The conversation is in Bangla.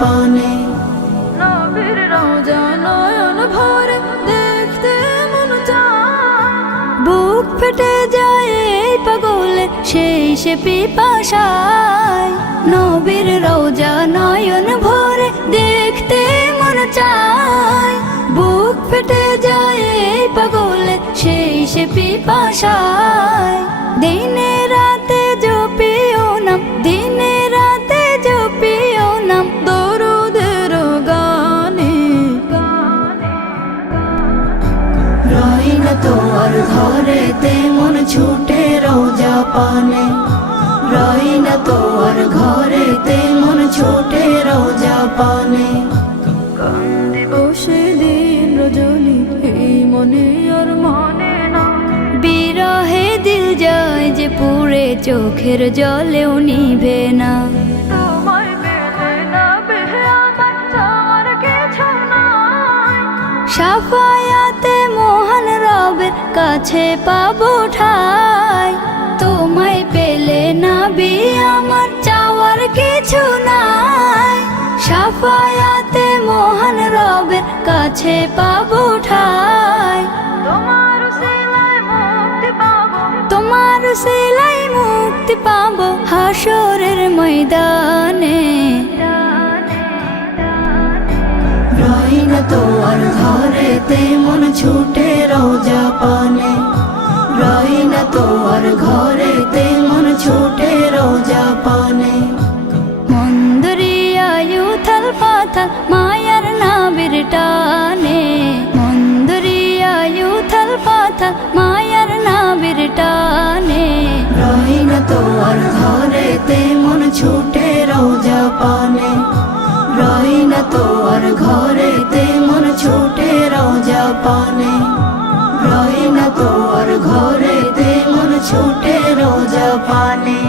পানে। নবীর রোজা নয়ন ভরে দেখতে মন বুক ফেটে যায় এই পাগলে সেই সে পিপাসায়। নবীর রোজা নয়ন ভরে দেখতে মন চায়। বুক ফেটে যায় এই পাগলে সেই সে পিপাসায়। তোর ঘরে তেমন ছুটে রোজা পানে। রই না তোর ঘরে তেমন ছুটে রোজা পানে। বসে দিন রজনী এই মনে আর মনে না। বিরহে দিল যায় যে পুরে চোখের জলেও নিভে না। তোমায় কাছে পাবো ঠাই। তোমায় পেলে না বি আমার চাওয়ার কিছু নাই। সাফায়াতে মহান রবের কাছে পাবো ঠাই। তোমার সেলাই মুক্তি পাবো। তোমার সেলাই মুক্তি পাবো হাসরের ময়দানে। রই না তোর ঘরে তেমন ছুটে রোজা পানে। রই না তোর ঘরে তেমন ছুটে রোজা পানে। মন্দরিয়ায়ু থল পাথল পনে রয় না তোর ঘরে তেমন ছুটে রোজা পানে।